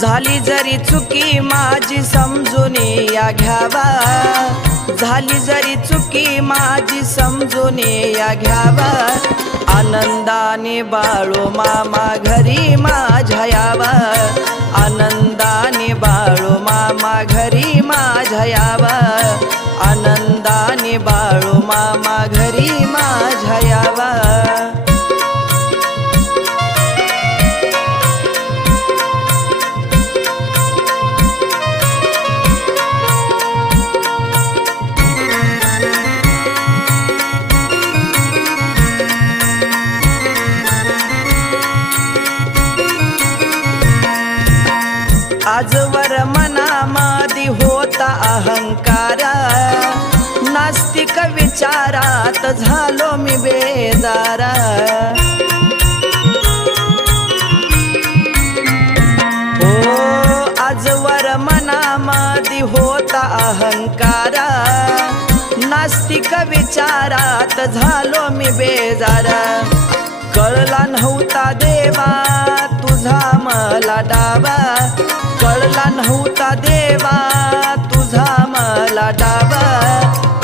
झाली जरी चुकी माझी समजून या घ्यावा. झाली जरी चुकी माझी समजून या घ्यावा आनंदाने बाळू मामा घरी माझ्या यावा आनंदाने बाळू मामा घरी माझ्या यावा आनंदाने बाळू मामा घरी आजवर मनामादी होता अहंकार. नास्तिक विचारात झालो मी बेजारा. हो आजवर मनामादी होता अहंकार. नास्तिक विचारात झालो मी बेजारा. कळला नव्हता देवा तुझा मला डावा. कळला नव्हता देवा तुझा मला डावा.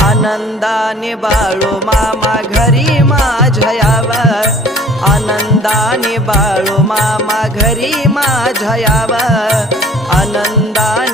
आनंदाने बाळू मामा घरी माझ्या यावा. आनंदाने बाळू मामा घरी माझ्या यावा. आनंदाने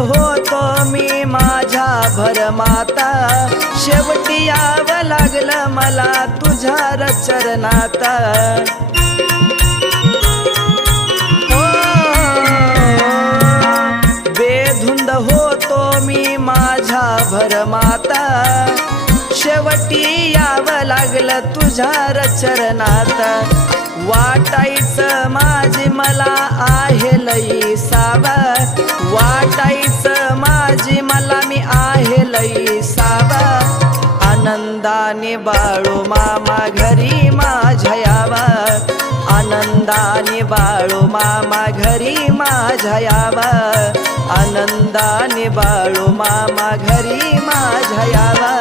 होतो मी माझ्या भरमाता. शेवटी यावं लागलं मला तुझ्या रचरणाता. हो. बेधुंद होतो मी माझ्या भरमाता. शेवटी यावं लागलं तुझ्या रचरणात. वाटायचं माझी मला आहे लई सावा वाटाय आहे आनंदाने बाळू मामा घरी माझ्या यावा. आनंदाने बाळू मामा घरी माझ्या यावा. आनंदाने बाळू मामा घरी माझ्या यावा.